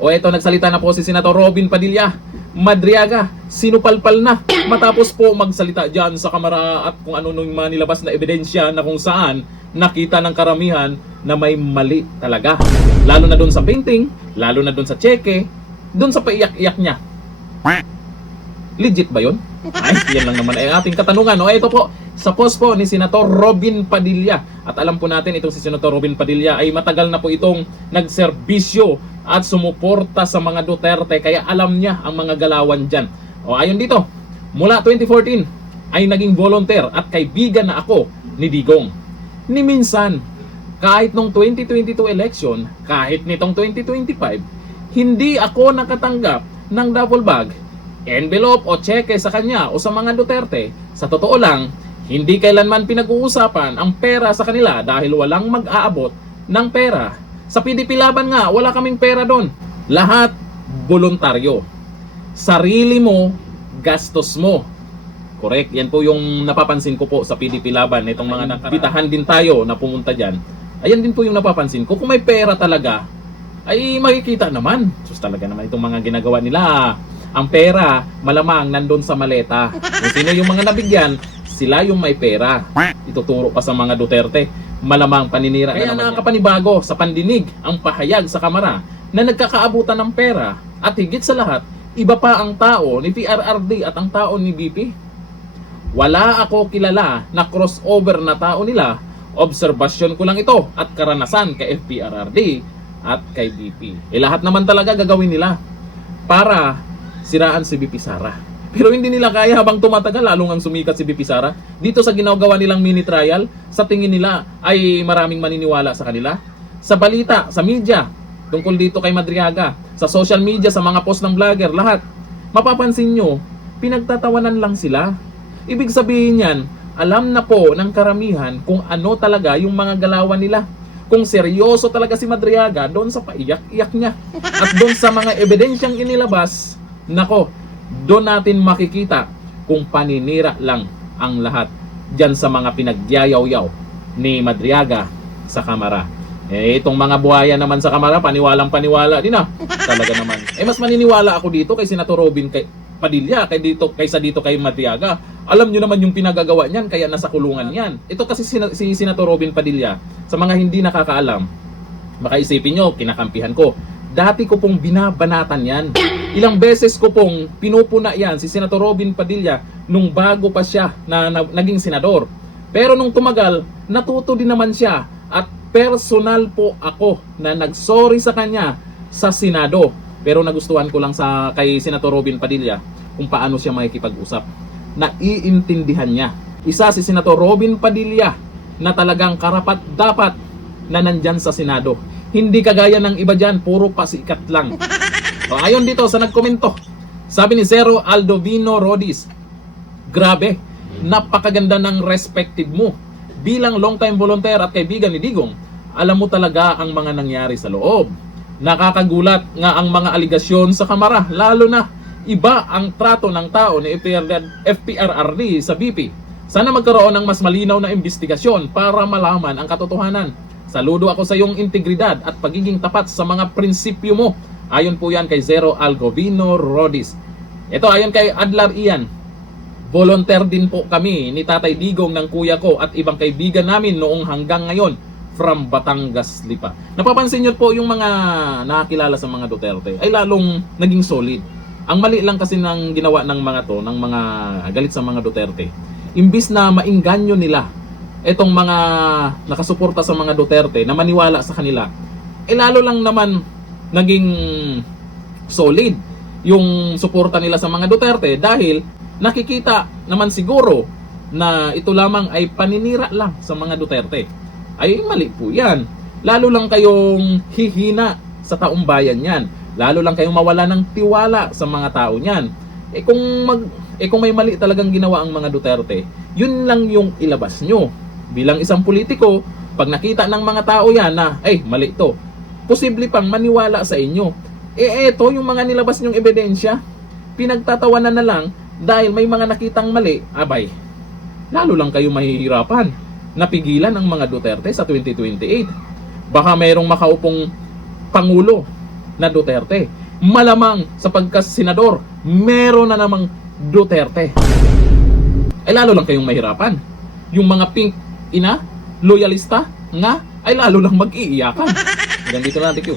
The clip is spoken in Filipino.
O eto, nagsalita na po si Senator Robin Padilla Madriaga, sinupalpal na matapos po magsalita dyan sa kamera at kung ano nung mga nilabas na ebidensya na kung saan nakita ng karamihan na may mali talaga. Lalo na doon sa painting, lalo na doon sa cheque, doon sa paiyak-iyak niya. Legit ba yun? Ay, yan lang naman ay ating katanungan. O ito po, sa post po ni Senator Robin Padilla. At alam po natin itong si Senator Robin Padilla ay matagal na po itong nagserbisyo at sumuporta sa mga Duterte, kaya alam niya ang mga galawan dyan. O ayon dito, mula 2014 ay naging volunteer at kaibigan na ako ni Digong. Ni minsan, kahit nung 2022 election, kahit nitong 2025, hindi ako nakatanggap ng double bag, envelope o cheque sa kanya o sa mga Duterte. Sa totoo lang, hindi kailanman pinag-uusapan ang pera sa kanila dahil walang mag-aabot ng pera. Sa PDP Laban nga, wala kaming pera doon. Lahat voluntaryo. Sarili mo, gastos mo. Correct. Yan po yung napapansin ko po sa PDP Laban. Itong mga nakabitahan din tayo na pumunta dyan. Ayan din po yung napapansin ko. Kung may pera talaga, ay makikita naman. Sus, talaga naman itong mga ginagawa nila. Ang pera, malamang nandun sa maleta. Kung sino yung mga nabigyan, sila yung may pera. Ituturo pa sa mga Duterte. Malamang paninira. Kaya nakakapanibago sa pandinig ang pahayag sa kamera na nagkakaabutan ng pera at higit sa lahat, iba pa ang tao ni PRRD at ang tao ni BP. Wala ako kilala na crossover na tao nila. Obserbasyon ko lang ito at karanasan kay FPRRD at kay BP. Lahat naman talaga gagawin nila para siraan si BP Sara. Pero hindi nila kaya habang tumatagal, lalong ang sumikat si BP Sara. Dito sa ginagawa nilang mini trial, sa tingin nila ay maraming maniniwala sa kanila. Sa balita, sa media, tungkol dito kay Madriaga, sa social media, sa mga post ng vlogger, lahat, mapapansin nyo, pinagtatawanan lang sila. Ibig sabihin yan, alam na po ng karamihan kung ano talaga yung mga galawan nila. Kung seryoso talaga si Madriaga doon sa paiyak-iyak niya. At doon sa mga ebidensyang inilabas, nako, doon natin makikita kung paninira lang ang lahat dyan sa mga pinagyayaw-yaw ni Madriaga sa kamera. Itong mga buhaya naman sa kamera, paniwalang paniwala din talaga naman. Mas maniniwala ako dito kay Senator Robin Padilla kaysa dito kay Madriaga. Alam nyo naman yung pinagagawa niyan, kaya nasa kulungan yan. Ito kasi si Senator Robin Padilla, sa mga hindi nakakaalam, baka isipin nyo, kinakampihan ko. Dati ko pong binabanatan yan. Ilang beses ko pong pinupuna yan si Senator Robin Padilla nung bago pa siya na naging senador. Pero nung tumagal, natuto din naman siya at personal po ako na nagsorry sa kanya sa Senado. Pero nagustuhan ko lang kay Senator Robin Padilla kung paano siya makikipag-usap. Naiintindihan niya. Isa si Senator Robin Padilla na talagang karapat-dapat na nandyan sa Senado. Hindi kagaya ng iba dyan, puro pasikat lang. Ayon dito sa nagkomento, sabi ni Zero Aldovino Rodis, grabe, napakaganda ng respective mo. Bilang long-time volunteer at kaibigan ni Digong, alam mo talaga ang mga nangyari sa loob. Nakakagulat nga ang mga aligasyon sa kamera, lalo na iba ang trato ng tao ni FPRRD sa BP. Sana magkaroon ng mas malinaw na investigasyon para malaman ang katotohanan. Saludo ako sa iyong integridad at pagiging tapat sa mga prinsipyo mo. Ayon po yan kay Zero Algovino Rodis. Ito ayon kay Adlar Ian. Volunteer din po kami ni Tatay Digong ng kuya ko at ibang kaibigan namin noong hanggang ngayon from Batangas Lipa. Napapansin niyo po yung mga nakakilala sa mga Duterte ay lalong naging solid. Ang mali lang kasi ng ginawa ng mga to, ng mga galit sa mga Duterte, imbis na maingganyo nila etong mga nakasuporta sa mga Duterte na maniwala sa kanila, lalo lang naman naging solid yung suporta nila sa mga Duterte dahil nakikita naman siguro na ito lamang ay paninira lang sa mga Duterte. Ay mali po yan. Lalo lang kayong hihina sa taong bayan yan. Lalo lang kayong mawala ng tiwala sa mga tao niyan. Kung may mali talagang ginawa ang mga Duterte, yun lang yung ilabas nyo. Bilang isang politiko, pag nakita ng mga tao yan na, mali to, posible pang maniwala sa inyo. Eto yung mga nilabas nyong ebidensya, pinagtatawanan na lang dahil may mga nakitang mali, abay, lalo lang kayo mahihirapan. Napigilan ang mga Duterte sa 2028. Baka mayroong makaupong pangulo na Duterte. Malamang sa pagka-senador, meron na namang Duterte. Ay lalo lang kayong mahirapan. Yung mga pink ina, loyalista, nga, ay lalo lang mag-iiyakan. Hanggang dito na, thank you.